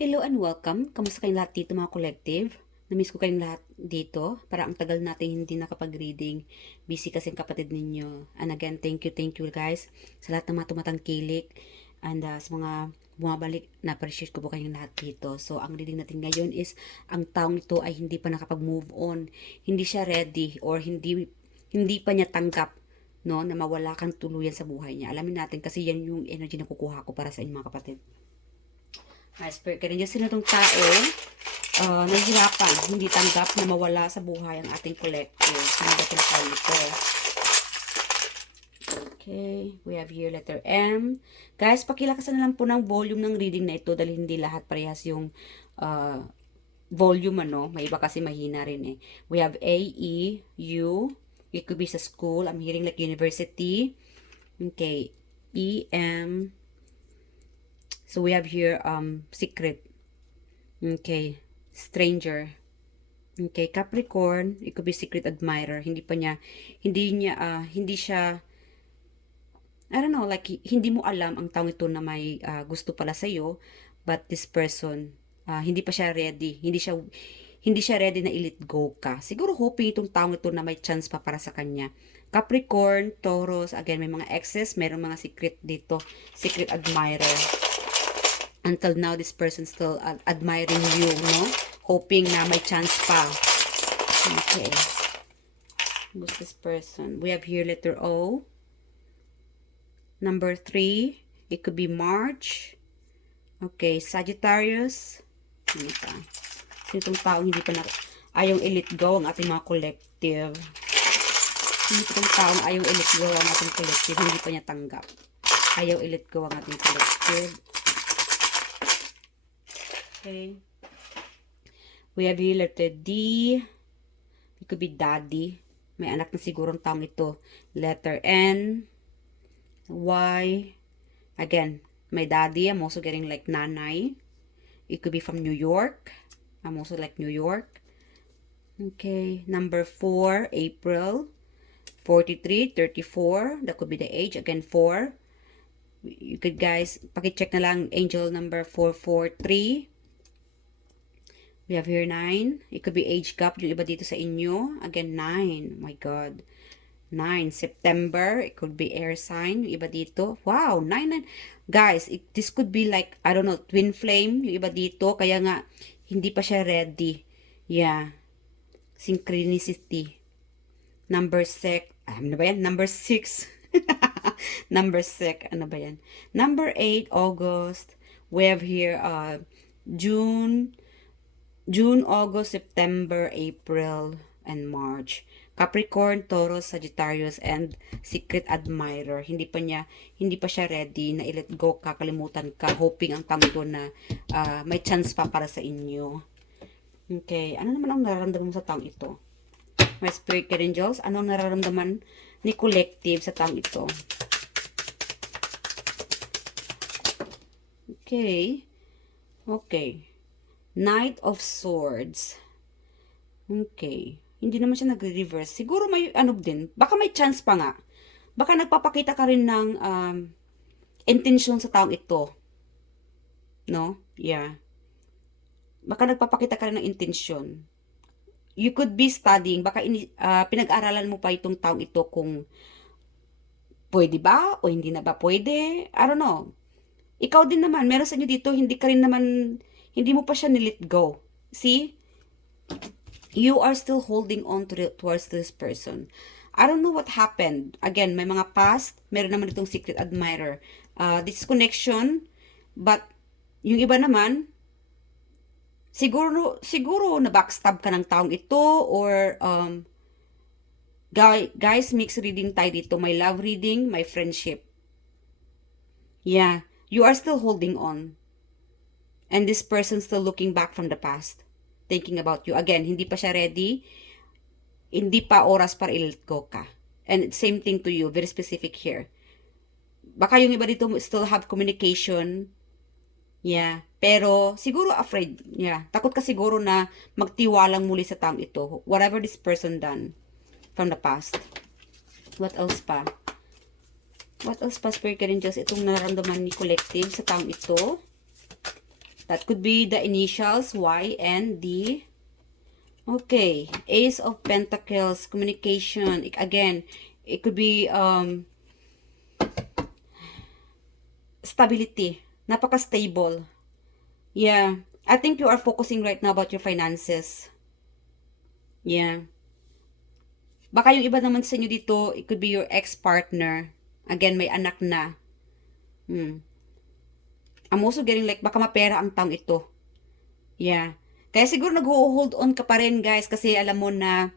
Hello and welcome. Kamusta kayong lahat dito mga collective? Namiss ko kayong lahat dito. Para ang tagal natin hindi nakapag-reading. Busy kasi ang kapatid ninyo. And again, thank you guys sa lahat ng mga tumatangkilik. And sa mga bumabalik, na-appreciate ko po kayong lahat dito. So, ang reading natin ngayon is, ang taong ito ay hindi pa nakapag-move on. Hindi siya ready or hindi pa niya tanggap, no, na mawala kang tuluyan sa buhay niya. Alamin natin kasi yan yung energy na kukuha ko para sa inyo mga kapatid. Spirit ka rin dyan. Sino itong tao nahihirapan, hindi tanggap na mawala sa buhay ang ating collective. Sino ba itong tao ito? Okay, we have here letter M. Guys, pakilakasan na lang po ng volume ng reading na ito dahil hindi lahat parehas yung volume, ano. May iba kasi mahina rin eh. We have A, E, U. It could be sa school. I'm hearing like university. Okay, E, M. So we have here secret. Okay, stranger. Okay, Capricorn, it could be secret admirer. Hindi siya, I don't know, like hindi mo alam ang taong ito na may gusto pala sa iyo, but this person hindi pa siya ready. Hindi siya ready na i-let go ka. Siguro hoping itong taong ito na may chance pa para sa kanya. Capricorn, Taurus, again may mga exes, mayroong mga secret dito, secret admirer. Until now, this person still admiring you, no? Hoping na may chance pa. Okay. Who's this person? We have here letter O. Number 3. It could be March. Okay, Sagittarius. Ano pa? Sino itong taong hindi pa ayaw i-let go ang ating mga collective? Sino itong taong ayaw i-let go ang ating collective? Hindi pa niya tanggap. Ayaw i-let go ang ating collective. Okay. We have here letter D. It could be daddy. May anak na siguro ang taong ito. Letter N. Y. Again, my daddy. I'm also getting like nanay. It could be from New York. I'm also like New York. Okay. Number 4, April. 43, 34. That could be the age. Again, 4. You could guys, pakicheck na lang angel number 443. We have here 9. It could be age gap. Yung iba dito sa inyo. Again, 9. My God. 9. September. It could be air sign. Yung iba dito. Wow. 9. Guys, this could be like, I don't know, twin flame. Yung iba dito. Kaya nga, hindi pa siya ready. Yeah. Synchronicity. Number 6. Ano ba yan? Number 6. Number 6. Ano ba yan? Number 8, August. We have here June, August, September, April, and March. Capricorn, Taurus, Sagittarius, and secret admirer. Hindi pa siya ready na i-let go ka, kalimutan ka, hoping ang tango na may chance pa para sa inyo. Okay, ano naman ang nararamdaman sa taong ito? My spirit angels, anong nararamdaman ni collective sa taong ito? Okay. Okay. Knight of Swords. Okay. Hindi naman siya nagre-reverse. Siguro may ano din. Baka may chance pa nga. Baka nagpapakita ka rin ng intention sa taong ito. No? Yeah. Baka nagpapakita ka rin ng intention. You could be studying. Baka pinag-aralan mo pa itong taong ito kung pwede ba o hindi na ba pwede. I don't know. Ikaw din naman. Meron sa inyo dito, hindi mo pa siya nilet go. See? You are still holding on towards this person. I don't know what happened. Again, may mga past. Meron naman itong secret admirer. This connection. But, yung iba naman, siguro na backstab ka ng taong ito or guys, mixed reading tayo dito. May love reading, may friendship. Yeah. You are still holding on. And this person still looking back from the past. Thinking about you. Again, hindi pa siya ready. Hindi pa oras para i-let go ka. And same thing to you. Very specific here. Baka yung iba dito still have communication. Yeah. Pero, siguro afraid. Yeah. Takot ka siguro na magtiwalang muli sa taong ito. Whatever this person done from the past. What else pa? What else pa, Spirit Angels? Itong nararamdaman ni collective sa taong ito. That could be the initials Y and D. Okay, Ace of Pentacles, communication. Again, it could be stability. Napaka-stable. Yeah. I think you are focusing right now about your finances. Yeah. Baka yung iba naman sa inyo dito, it could be your ex-partner. Again, may anak na. I'm also getting like, baka mapera ang taong ito. Yeah. Kaya siguro nag-hold on ka pa rin, guys, kasi alam mo na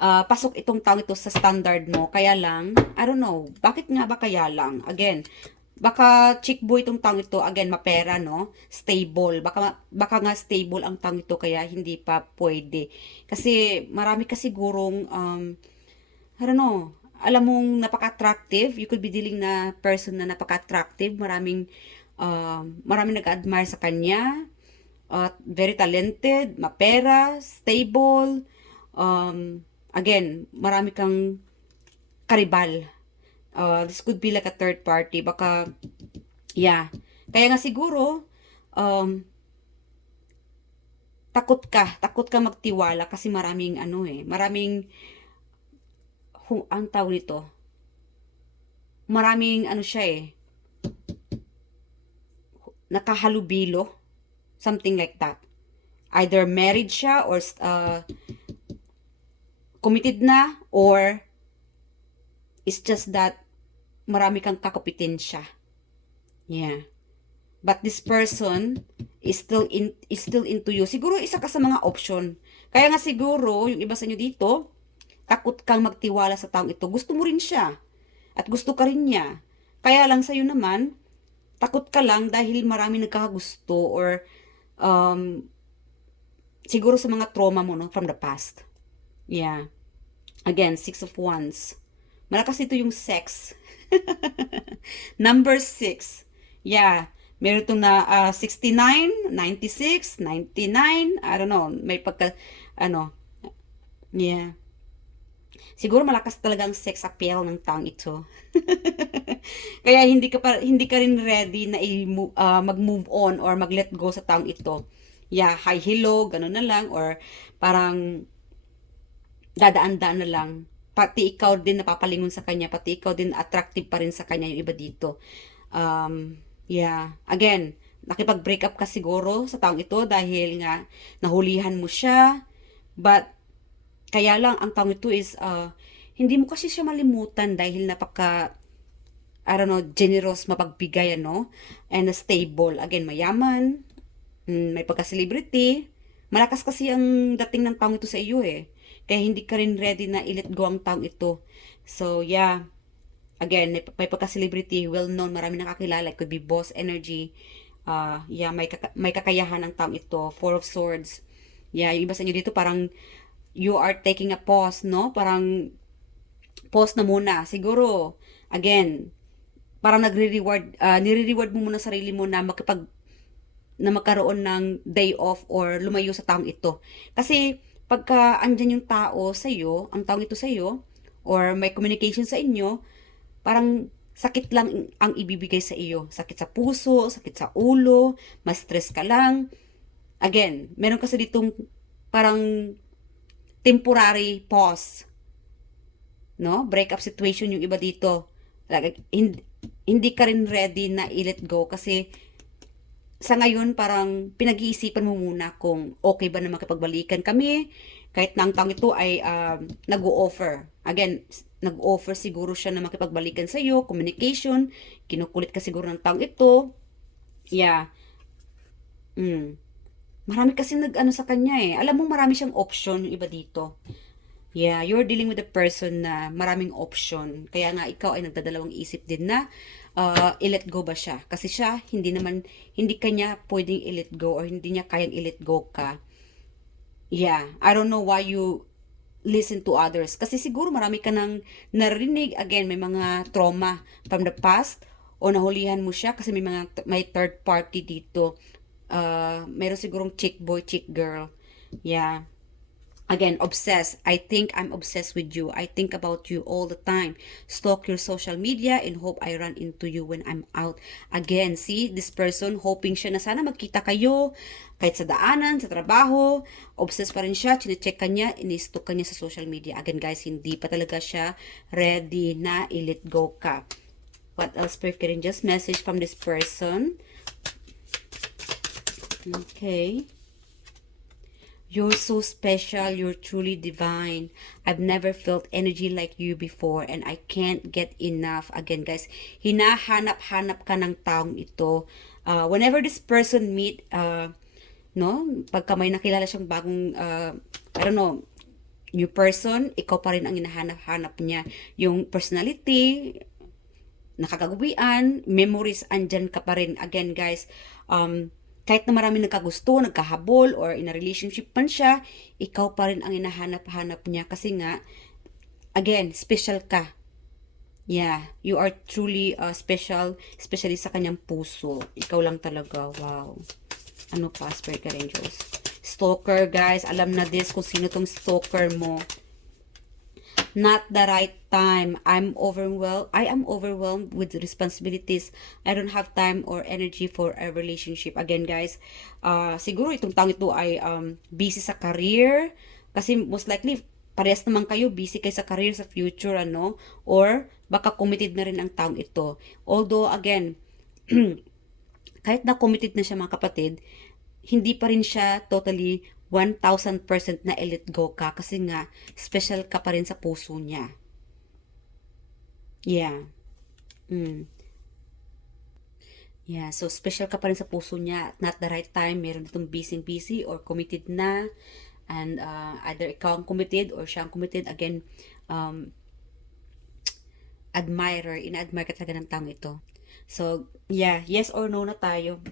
pasok itong taong ito sa standard mo. Kaya lang, I don't know, bakit nga ba kaya lang? Again, baka chick boy itong taong ito, again, mapera, no? Stable. Baka nga stable ang taong ito, kaya hindi pa pwede. Kasi marami ka sigurong, I don't know, alam mong napaka-attractive. You could be dealing na person na napaka-attractive. Maraming nag-admire sa kanya. Very talented, mapera, stable. Again, marami kang karibal. This could be like a third party. Baka, yeah. Kaya nga siguro, takot ka magtiwala kasi maraming maraming, ang tawag nito, maraming siya nakahalubilo, something like that. Either married siya or committed na, or it's just that marami kang kakupitin siya. Yeah. But this person is still into you. Siguro isa ka sa mga option. Kaya nga siguro yung iba sa inyo dito, takot kang magtiwala sa taong ito. Gusto mo rin siya at gusto ka rin niya. Kaya lang sa'yo naman, takot ka lang dahil marami nagkakagusto or siguro sa mga trauma mo, no, from the past. Yeah. Again, 6 of Wands. Malakas ito yung sex. Number 6. Yeah. Meron itong na 69, 96, 99. I don't know. May pagka, yeah. Siguro malakas talaga ang sex appeal ng taong ito. Kaya hindi ka rin ready na mag-move on or mag-let go sa taong ito. Yeah, hi, hello, gano'n na lang, or parang dadaan-daan na lang. Pati ikaw din napapalingon sa kanya, pati ikaw din attractive pa rin sa kanya yung iba dito. Yeah, again, nakipag-break up ka siguro sa taong ito dahil nga nahulihan mo siya, but kaya lang ang taong ito is hindi mo kasi siya malimutan dahil I don't know, generous, mapagbigay, and stable. Again, mayaman, may pagka-celebrity. Malakas kasi ang dating ng taong ito sa iyo Kaya hindi ka rin ready na i-let go ang taong ito. So, yeah. Again, may pagka-celebrity, well-known, marami nakakilala. It could be boss energy. Yeah, may kakayahan ang taong ito. 4 of Swords. Yeah, yung iba sa inyo dito, parang you are taking a pause, no? Parang pause na muna. Siguro, again, parang nire-reward mo muna sarili mo na magkaroon ng day off or lumayo sa taong ito. Kasi, pagka andyan yung tao sa iyo, ang taong ito sa iyo, or may communication sa inyo, parang sakit lang ang ibibigay sa iyo. Sakit sa puso, sakit sa ulo, ma-stress ka lang. Again, meron kasi ditong parang temporary pause. No? Breakup situation yung iba dito. Like, hindi ka rin ready na i-let go kasi sa ngayon, parang pinag-iisipan mo muna kung okay ba na makipagbalikan kami, kahit na ang taong ito ay nag-o-offer. Again, nag-offer siguro siya na makipagbalikan sa iyo, communication, kinukulit ka siguro ng taong ito. Yeah. Marami kasi nag-ano sa kanya Alam mo, marami siyang option yung iba dito. Yeah, you're dealing with a person na maraming option. Kaya nga ikaw ay nagdadalawang isip din na i-let go ba siya? Kasi siya, hindi kanya pwedeng i-let go or hindi niya kayang i-let go ka. Yeah, I don't know why you listen to others. Kasi siguro marami ka nang narinig. Again, may mga trauma from the past o nahulihan mo siya kasi may third party dito. Meron sigurong chick boy, chick girl. Yeah. Again, obsessed. I think I'm obsessed with you. I think about you all the time. Stalk your social media and hope I run into you when I'm out. Again, see, this person, hoping siya na sana magkita kayo, kahit sa daanan, sa trabaho, obsessed pa rin siya, chinecheck ka niya, inistalk ka niya sa social media. Again, guys, hindi pa talaga siya ready na i-let go ka. What else, Spirit Angels? Message from this person. Okay. You're so special. You're truly divine. I've never felt energy like you before and I can't get enough. Again, guys, hinahanap-hanap ka ng taong ito. Whenever this person meet, no, pagka may nakilala siyang bagong, I don't know, new person, ikaw pa rin ang hinahanap-hanap niya. Yung personality, nakakagawian, memories, andyan ka pa rin. Again, guys, kahit na marami nagkagusto, nagkahabol, or in a relationship man siya, ikaw pa rin ang hinahanap-hanap niya. Kasi nga, again, special ka. Yeah, you are truly special, especially sa kanyang puso. Ikaw lang talaga. Wow. Ano pa, Spirit Angels? Stalker, guys. Alam na this kung sino tong stalker mo. Not the right time. I am overwhelmed with responsibilities. I don't have time or energy for a relationship. Again, guys, siguro itong taong ito ay busy sa career. Kasi most likely, parehas naman kayo, busy kayo sa career, sa future, ano? Or, baka committed na rin ang taong ito. Although, again, kahit na committed na siya mga kapatid, hindi pa rin siya totally 1,000% na i-let go ka kasi nga special ka pa rin sa puso niya. Yeah. Yeah, so special ka pa rin sa puso niya. Not the right time, meron itong busy or committed na. And either ikaw ang committed or siya ang committed. Again, ina-admire ka talaga ng taong ito. So, yeah, yes or no na tayo.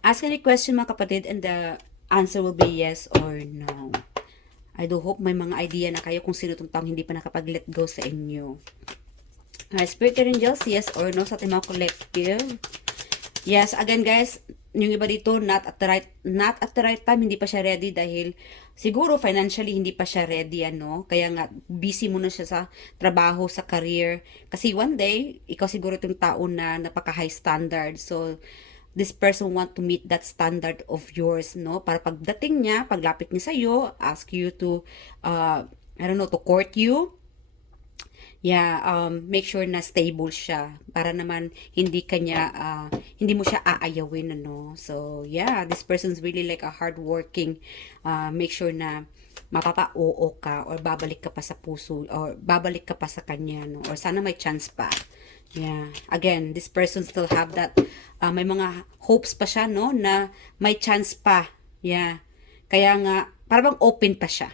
Ask any question mga kapatid and the answer will be yes or no. I do hope may mga idea na kayo kung sino itong taong hindi pa nakapag-let go sa inyo. Alright, Spirit Angels, yes or no sa ating mga collective. Yes, again guys, yung iba dito, not at the right time, hindi pa siya ready dahil siguro financially hindi pa siya ready, ano. Kaya nga, busy muna siya sa trabaho, sa career. Kasi one day, ikaw siguro itong tao na napaka-high standard. So, this person want to meet that standard of yours, no? Para pagdating niya, paglapit niya sa iyo, ask you to, I don't know, to court you. Yeah, make sure na stable siya para naman hindi mo siya aayawin, ano. So, yeah, this person's really like a hardworking. Make sure na mapapa-oo ka or babalik ka pa sa puso or babalik ka pa sa kanya, no? Or sana may chance pa. Yeah. Again, this person still have that, may mga hopes pa siya, no, na may chance pa. Yeah. Kaya nga, parang open pa siya.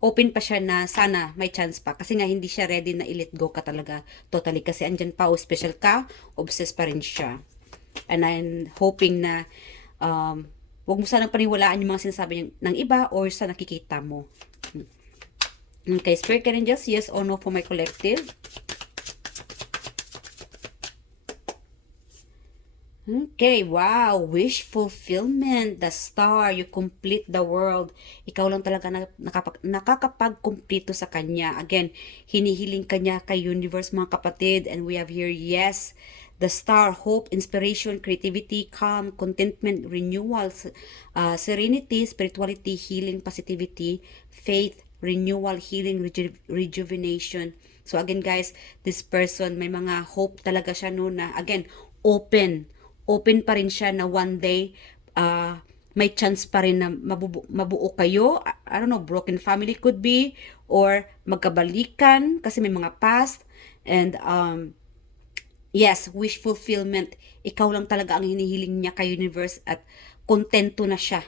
Open pa siya na sana may chance pa. Kasi nga, hindi siya ready na i-let go ka talaga totally. Kasi andyan pa, special ka, obsessed pa rin siya. And I'm hoping na, wag mo sanang paniwalaan yung mga sinasabi ng iba or sa nakikita mo. Okay, Spirit Angels, yes or no for my collective? Okay, wow. Wish fulfillment. The star. You complete the world. Ikaw lang talaga nakakapag-kumplito sa kanya. Again, hinihiling kanya kay universe mga kapatid. And we have here, yes, the star, hope, inspiration, creativity, calm, contentment, renewal, serenity, spirituality, healing, positivity, faith, renewal, healing, rejuvenation. So again guys, this person, may mga hope talaga siya no na, again, open pa rin siya na one day, may chance pa rin na mabuo kayo. I don't know, broken family could be, or magkabalikan kasi may mga past. And, yes, wish fulfillment. Ikaw lang talaga ang hinihiling niya kay universe at kontento na siya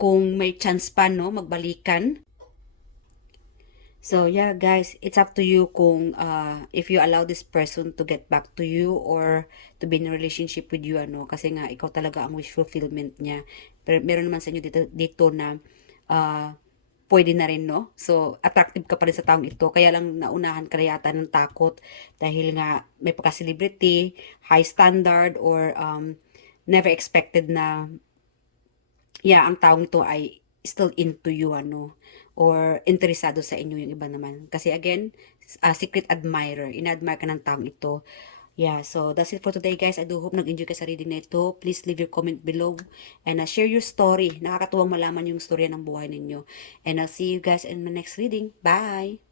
kung may chance pa, no, magbalikan. So, yeah, guys, it's up to you kung if you allow this person to get back to you or to be in a relationship with you, ano. Kasi nga, ikaw talaga ang wish fulfillment niya. Pero meron naman sa inyo dito na pwede na rin, no? So, attractive ka pa rin sa taong ito. Kaya lang naunahan ka na yata ng takot dahil nga may pagka-celebrity, high standard, or never expected na, yeah, ang taong ito ay still into you, ano, or interesado sa inyo yung iba naman. Kasi again, secret admirer, ina-admire ka ng taong ito. Yeah, so that's it for today, guys. I do hope nag-enjoy ka sa reading na ito. Please leave your comment below and share your story. Nakakatuwang malaman yung storya ng buhay ninyo. And I'll see you guys in the next reading. Bye!